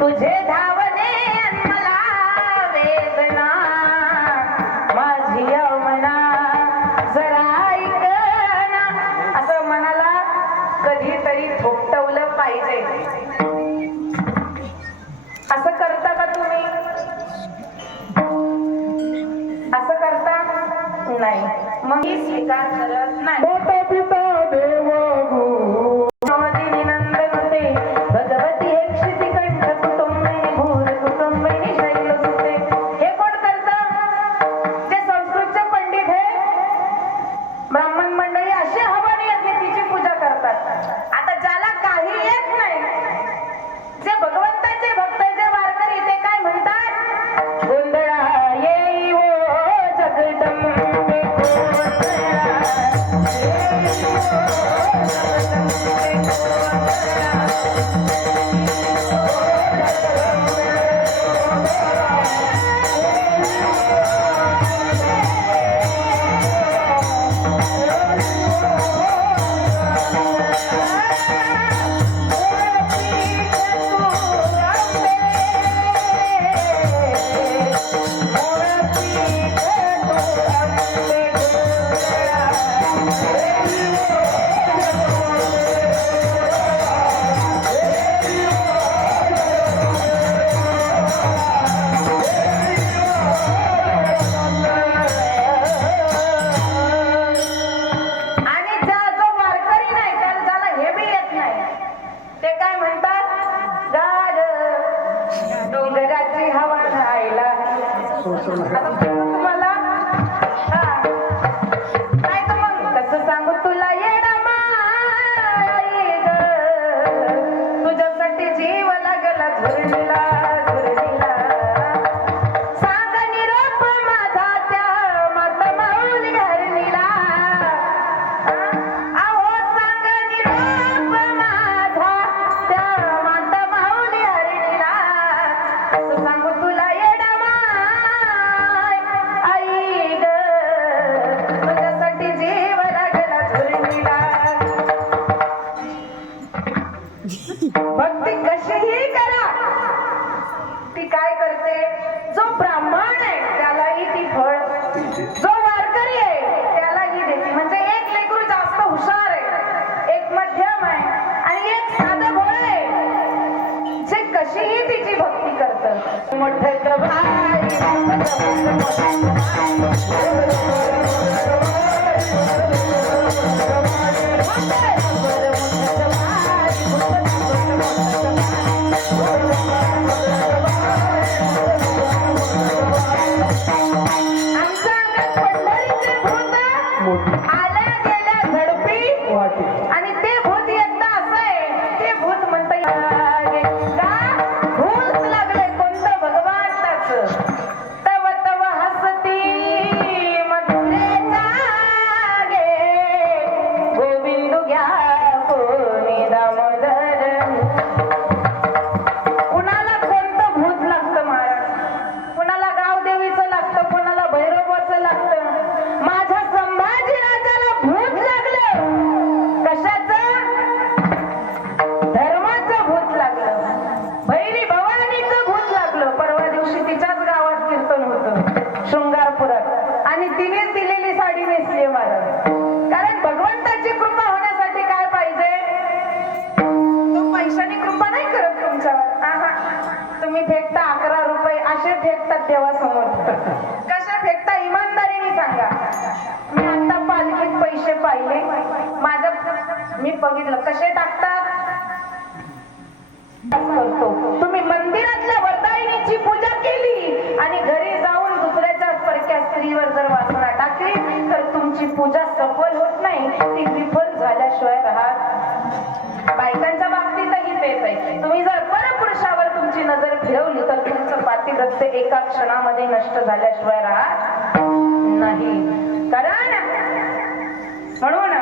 तुझे धावने मला वेदना माझी मना जरा ऐक ना, असं मनाला कधीतरी थोपटवलं पाहिजे. असं करता का तुम्ही? असं करता नाही, मग मी स्वीकार करत नाही. तुम्हाला काय तर मग कसं सांगू तुला येडा माई ग, तुझ्यासाठी जीव लागला झुरडीला झुरडीला. सांग निरोप माझा त्या माता माऊली हरणीला. अहो सांग निरोप माझा त्या माता माऊली हरणीला. कसं सांगू तुला भक्ती कशीही करा, ती काय करते? जो ब्राह्मण आहे त्यालाही ती फळ, जो वारकरी आहे त्यालाही देते. म्हणजे एक लेकरू जास्त हुशार आहे, एक मध्यम आहे आणि एक साधं भोळ आहे, जे कशीही तिची भक्ती करतं. मोठं आल्या गेल्या झडपी आणि ते भूत एकदा असं आहे, ते भूत म्हणता का भूत लागले कोणतं भगवानाचं. तव तव हसती मधुरे जागे, गोविंद घ्या कोणी दामोदर. कुणाला कोणतं भूत लागतं महाराज? कुणाला गावदेवीचं लागतं, कुणाला भैरवाचं लागतं. माझ्या संभाजीराजाला भूत लागलं. कशाचं? धर्माचं भूत लागलं. भैरी भवानीचं भूत लागलं. परवा दिवशी तिच्याच गावात कीर्तन होतं शृंगारपुरात आणि तिनेच दिलेली साडी नेसली महाराज. कारण भगवंताची कृपा होण्यासाठी काय पाहिजे? तो पैशाने कृपा नाही करत तुमच्यावर. तुम्ही फेकता 11 रुपये असे फेकतात देवासमोर. कशा फेकता? इमानदारीने सांगा. मी आता पालखीत पैसे पाहिले, मी बघितलं कसे टाकतात. तुम्ही मंदिरातल्या वरदायिनीची पूजा केली आणि घरी जाऊन दुसऱ्याच्या परक्या स्त्रीवर जर वासना टाकली तर तुमची पूजा सफल होत नाही, ती विफल झाल्याशिवाय राहत. बायकांच्या बाबतीतही तेच आहे. तुम्ही जर परपुरुषावर तुमची नजर फिरवली तर तुमचं पातिव्रत्य एका क्षणामध्ये नष्ट झाल्याशिवाय राहत नाही. कारण म्हणून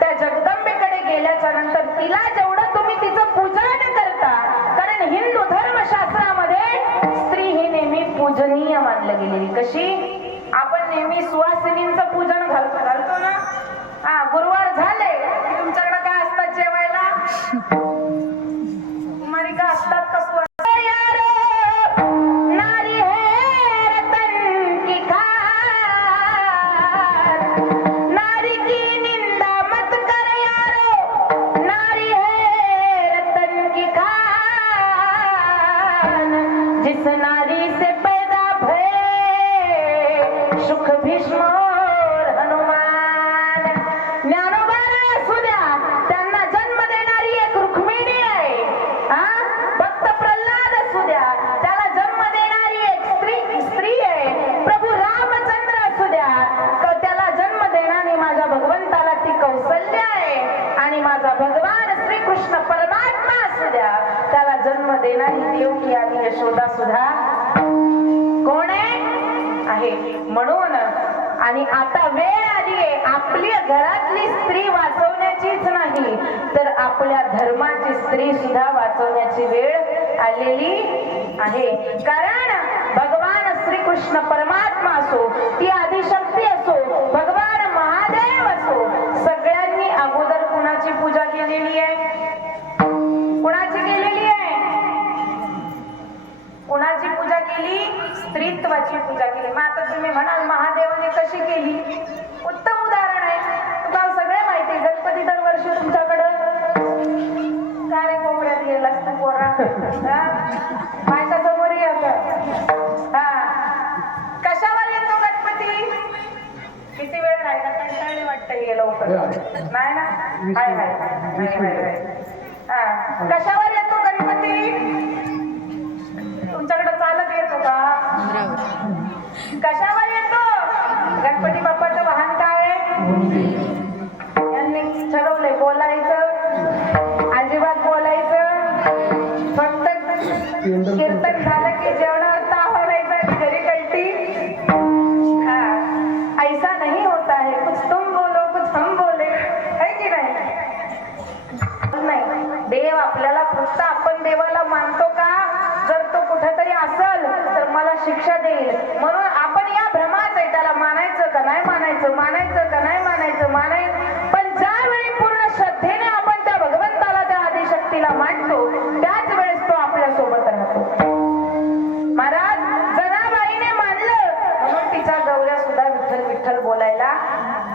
त्या जगदंबेकडे गेल्याच्या नंतर तिला जेवढं तुम्ही तिचं पूजन करता, कारण हिंदू धर्मशास्त्रामध्ये स्त्री ही नेहमी पूजनीय मानलं गेलेली. कशी? आपण नेहमी सुवासिनींचं पूजन घालतो ना. गुरुवार झाले तुमच्याकडे काय असतात जेवायला? कुमारिका असतात का? जिस नारी से पैदा भये सुख भीष्म और हनुमान. ज्ञानोबा असू द्या, त्यांना जन्म देणारी एक रुक्मिणी आहे. भक्त प्रल्हाद असू द्या, त्याला जन्म देणारी एक स्त्री आहे. प्रभू रामचंद्र असू द्या, त्याला जन्म देणारी माझ्या भगवंताला ती कौसल्य आहे. आणि माझा भगवान श्रीकृष्ण परमात्मा असू द्या, त्याला जन्म देणारी देवकी आणि यशोदा सुद्धा कोण आहे. म्हणून आणि आता वेळ आली आहे आपल्या घरातली स्त्री वाचवण्याचीच नाही, तर आपल्या धर्माची स्त्री सुद्धा वाचवण्याची वेळ आलेली आहे. कारण भगवान श्रीकृष्ण परमात्मा असो, ती आदिशक्ती असो, भगवान महादेव असो, सगळ्यांनी अगोदर कुणाची पूजा केलेली आहे? कुणाची केलेली आहे? कुणाची पूजा केली? स्त्रीत्वाची पूजा केली. मग आता तुम्ही म्हणाल महादेवाने कशी केली? उत्तम उदाहरण आहे, तुम्हाला सगळे माहिती आहे. गणपती दरवर्षी तुमच्याकडं काय रे कोपऱ्यात गेलास तू पोरा, माझ्या समोर येत. कशावर येतो गणपती? किती वेळ राहिला? कंटाळली वाटतं हे लवकर नाही ना? हाय हाय. कशावर येतो गणपती? तुमच्याकडे चालत येतो का? कशावर येतो गणपती बाप्पाचं वाहन? काय यांनी ठरवलंय? बोलायचं अजिबात बोलायचं, फक्त कीर्तन झालं की जेवणावर ताव द्यायचं, घरी कल्टी. ऐसा नहीं होता है, कुछ तुम बोलो कुछ हम बोले, है की नाही? देव आपल्याला फक्त आपण देवाला मानतो का? जर तो कुठेतरी असल तर मला शिक्षा देईल, म्हणून आपण या भ्रमात आहे. त्याला मानायचं का नाही मानायचं, मानायचं का नाही मानायचं, मानायचं. पण ज्यावेळी पूर्ण श्रद्धेने आपण त्या भगवंताला, त्या आदिशक्तीला मानतो, त्याच वेळेस तो आपल्या सोबत राहतो. महाराज जनाबाईने मानलं म्हणून तिच्या गौऱ्या सुद्धा विठ्ठल विठ्ठल बोलायला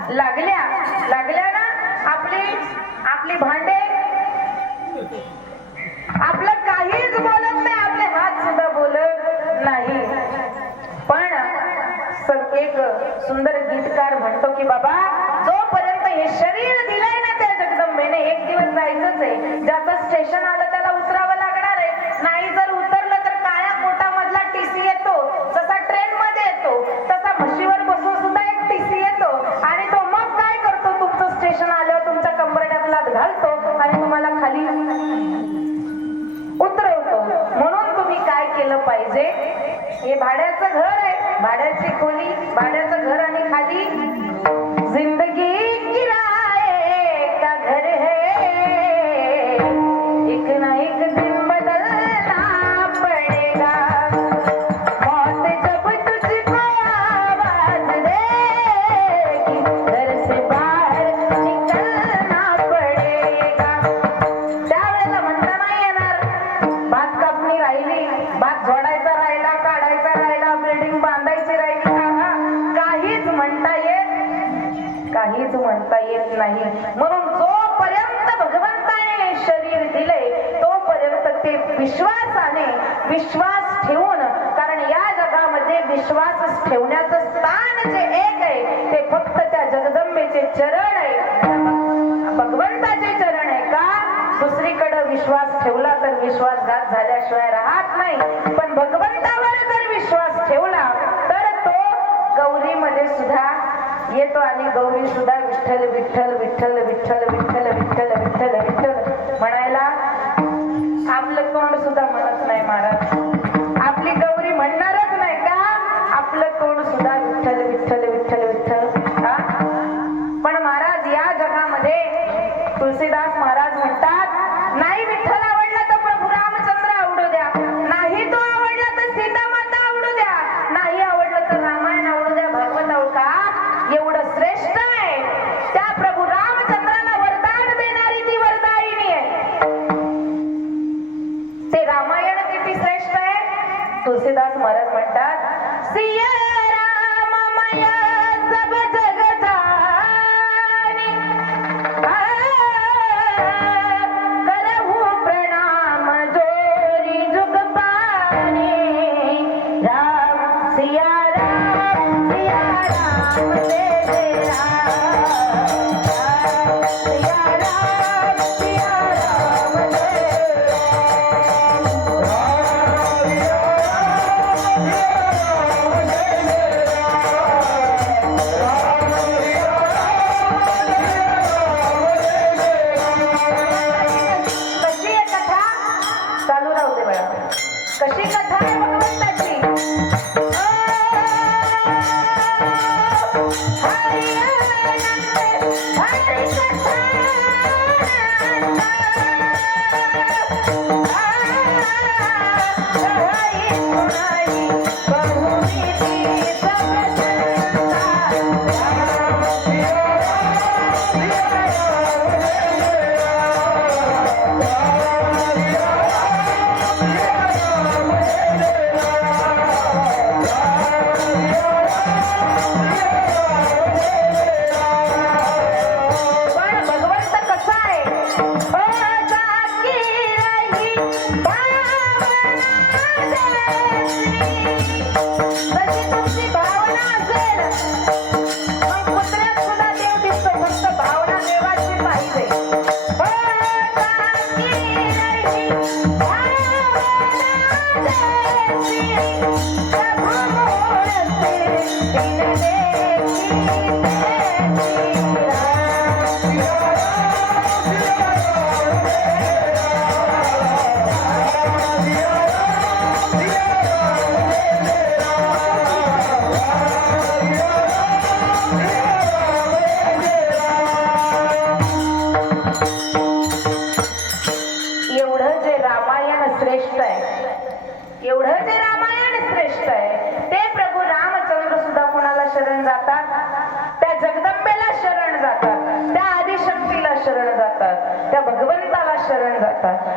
लागल्या ना. आपली भांडे आपलं काहीच बोलत नाही, आपले हात सुद्धा बोलत नाही. पण एक सुंदर गीतकार म्हणतो की बाबा, जोपर्यंत हे शरीर दिलंय ना त्या जगदंबेने, एक दिवस जायचंच आहे. ज्याचं स्टेशन आलं त्याला उतरावं लागणार आहे. नाही जर उतरलं तर काळ्या कोटामधला टीसी येतो. जसा ट्रेन मध्ये येतो तसा म्हशीवर बसून सुद्धा एक टीसी येतो. आणि तो मग काय करतो? तुमचं स्टेशन आल्यावर तुमच्या कंबरड्यात लाथ घालतो आणि तुम्हाला खाली उतरवतो. म्हणून तुम्ही काय केलं पाहिजे? हे भाड्याचं घर आहे, भाड्याची खोली, भाड्याचं घर आणि खाली जिंदगी किराए का घर है, एक ना एक दिन बदलना पड़ेगा. मौत जब तुझको आवाज देगी, घर से बाहर निकलना पड़ेगा. त्यावेळेला म्हणता नाही येणार, भात कापणी राहिली, भात झोडायचा राहिला, काढायचा राहिला, बिल्डिंग बांधायची राहिली, काहीच म्हणता येत नाही. म्हणून जोपर्यंत भगवंताने शरीर दिले तोपर्यंत ते विश्वास ठेवून, कारण या जगामध्ये विश्वास ठेवण्याचं स्थान जे एक आहे ते फक्त त्या जगदंबेचे चरण आहे, भगवंताचे चरण आहे. का? दुसरीकडे विश्वास ठेवला तर विश्वासघात झाल्याशिवाय राहत नाही. पण भगवंतावर जर विश्वास ठेवला तर तो गौरीमध्ये सुद्धा येतो. आणि गौरी सुद्धा विठ्ठल विठ्ठल विठ्ठल विठ्ठल विठ्ठल विठ्ठल विठ्ठल विठ्ठल म्हणायला आपलं तोंड सुद्धा म्हणत नाही महाराज. आपली गौरी म्हणणारच नाही का? आपलं तोंड सुद्धा विठ्ठल विठ्ठल विठ्ठल विठ्ठल. पण महाराज या जगामध्ये तुलसीदास महाराज म्हणतात, नाही विठ्ठल आवडला तर प्रभू रामचंद्र आवडू द्या, नाही तो आवडला तर सीता माता आवडू द्या, नाही आवडलं तर रामायण आवडू द्या, भागवत आवडू का? एवढं श्रेष्ठ आहे. त्या प्रभू रामचंद्राला वरदान देणारी ती वरदायिनी आहे. ते रामायण किती श्रेष्ठ आहे? तुलसीदास महाराज म्हणतात, सिया राममय सब जग जानी, करहु प्रणाम जोरी जुग पानी.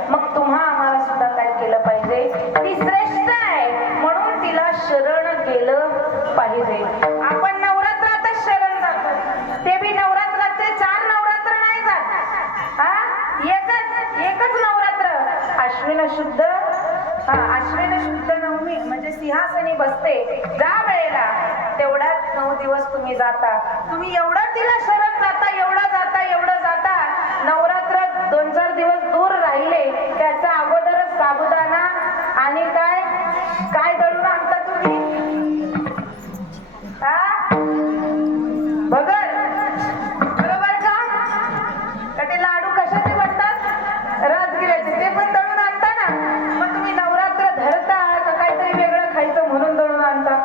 मग तुम्हा आम्हाला सुद्धा काय केलं पाहिजे? ती श्रेष्ठ आहे म्हणून तिला शरण गेलं पाहिजे. आपण नवरात्रातच शरण जातो, ते बी नवरात्राचे 4 नवरात्र नाही जात. हा, एकच नवरात्र अश्विन शुद्ध नवमी म्हणजे सिंहासनी बसते ज्या वेळेला, तेवढ्याच 9 दिवस तुम्ही जाता. तुम्ही एवढं तिला शरण जाता, एवढं जाता. नवरात्र 2-4 दिवस दूर राहिले, त्याच्या अगोदरच साबुदाणा आणि काय दळून आणता तुम्ही? भगर, बरोबर का? ते लाडू कशाचे बनतात? राजगिऱ्याचे, ते पण दळून आणता ना. मग तुम्ही नवरात्र धरता का काहीतरी वेगळं खायचं म्हणून दळून आणता?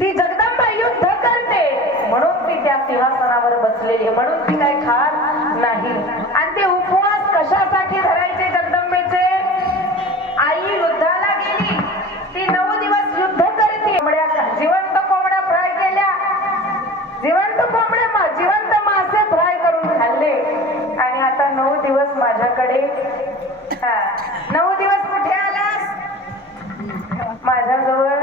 ती जगदंबा युद्ध करते म्हणून ती त्या सिंहासनावर बसलेली, म्हणून ती काय खात नाही. आणि ते उपवास कशासाठी धरायचे जगदंबेचे? आई युद्धाला गेली, ती 9 दिवस युद्ध करते. जिवंत कोंबड्या फ्राय केल्या, जिवंत मासे फ्राय करून खाल्ले. आणि आता 9 दिवस माझ्याकडे. 9 दिवस कुठे आलास? माझ्याजवळ.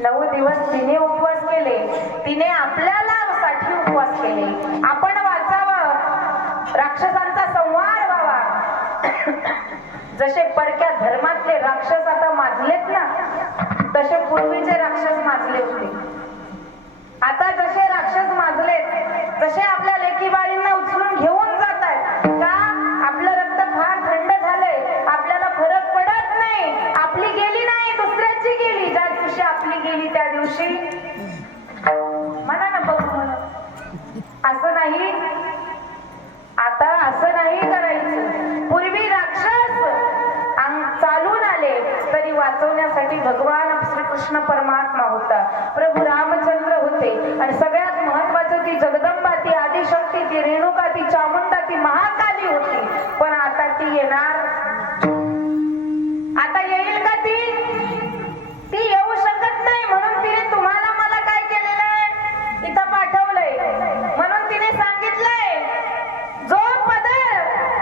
9 दिवस तिने उपवास केले, तिने आपल्याला साठी उपवास केले. आपण वाचावं, राक्षसांचा संहार व्हावा. जसे परक्या धर्मातले राक्षस आता माजलेत ना, तसे पूर्वीचे राक्षस माजले होते. आता जसे राक्षस माजलेत, तसे आपल्या लेकी बाळींना उचलून घेऊन जात आहेत. का? आपलं रक्त फार थंड झालंय, आपल्याला फरक पडत नाही. आपली गेली नाही, दुसऱ्याची गेली. ज्या दिवशी आपली गेली त्या दिवशी म्हणा ना, बघू म्हणा. असं नाही, आता असं नाही करायचं. पूर्वी राक्षस चालून आले तरी वाचवण्यासाठी भगवान श्रीकृष्ण परमात्मा होता, प्रभू रामचंद्र होते. आणि सगळ्यात महत्वाचं ती जगदंबा, ती आदिशक्ती, ती रेणुका, ती चामुंडा, ती महाकाली होती. पण आता ती येणार, आता येईल का ती येऊ शकत नाही. म्हणून तिने तुम्हाला मला काय केलेलं आहे? इथं पाठवलंय. म्हणून तिने सांगितलंय, जो पदर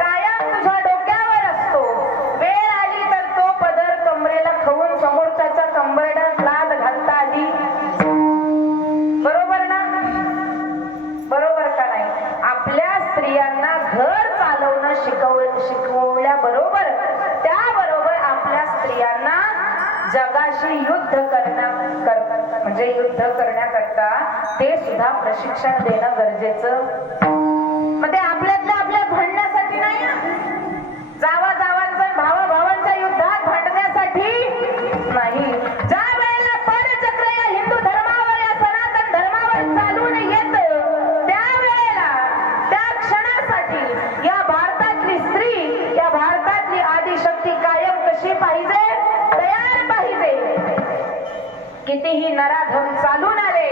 कायम तुझ्या डोक्यावर असतो, वेळ आली तर तो पदर कमरेला खवून समोरच्याच्या कंबरड्यात लाद घालता आली. बरोबर ना? बरोबर का नाही? आपल्या स्त्रियांना घर चालवणं शिकवल्या बरोबर जगाशी युद्ध म्हणजे युद्ध करण्याकरता ते सुद्धा प्रशिक्षण देणं गरजेचं. मग ते आपल्यातल्या आपल्या भांडण्यासाठी नाही, जावांचा भावांच्या युद्धात भांडण्यासाठी नाही. ज्या वेळेला परचक्र या हिंदू धर्मावर या सनातन धर्मावर चालून येत त्यावेळेला त्या क्षणासाठी या भारतातली स्त्री, या भारतातली आदिशक्ती कायम कशी पाहिजे, तयार पाहिजे. कितीही नराधम चालून आले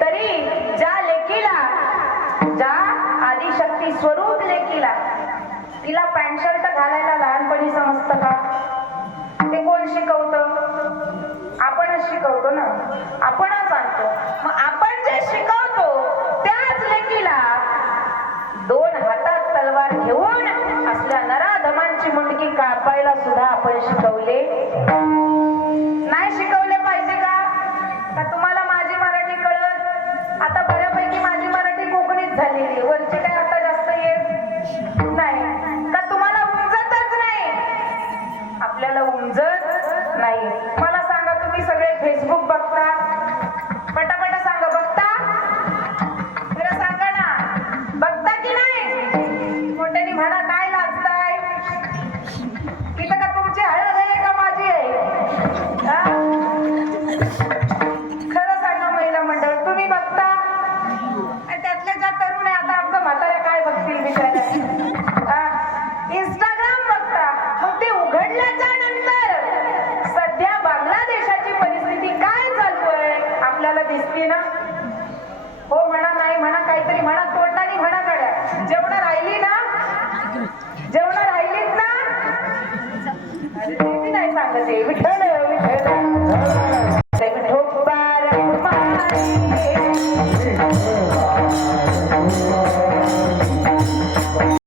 तरी ज्या लेकीला, ज्या आदिशक्ती स्वरूप लेकीला, तिला पॅन्ट शर्ट घालायला लहानपणी समजतं का? ते कोण शिकवतं? आपणच शिकवतो ना, आपणच आणतो. मग आपण जे शिकवतो त्याच लेकीला दोन हातात तलवार घेऊन असल्या नराधमांची मुंडकी कापायला सुद्धा आपण शिकवले नाही. शिकवले पाहिजे का? का तुम्हाला माझी मराठी कळत? आता बऱ्यापैकी माझी मराठी कोकणीत झालेली, वरची काय आता जास्त येत नाही. का तुम्हाला उमजतच नाही? आपल्याला उमजत नाही. मला सांगा, तुम्ही सगळे फेसबुक बघता? पटापटा सांगा, बघता? जरा सांगा ना, बघता की नाही? मोठ्याने म्हणा, काय लाजताय? इथं का तुमची हळद आहे का माझी आहे? खरं सांगा महिला मंडळ, तुम्ही बघता? त्यातल्या ज्या तरुण आहे, आता आमचं म्हाताऱ्या काय बघतील बिचाऱ्या? इंस्टाग्राम बघता. मग ते उघडल्याच्या नंतर सध्या बांगलादेशाची परिस्थिती काय चालू आहे आपल्याला दिसते ना. हो म्हणा, नाही म्हणा, काहीतरी म्हणा, तोंडाने म्हणा. गड्या जेवढं राहिली ना, जेवढं राहिलीत ना, अरे ते बी नाही सांगत. विठ्ठल विठ्ठल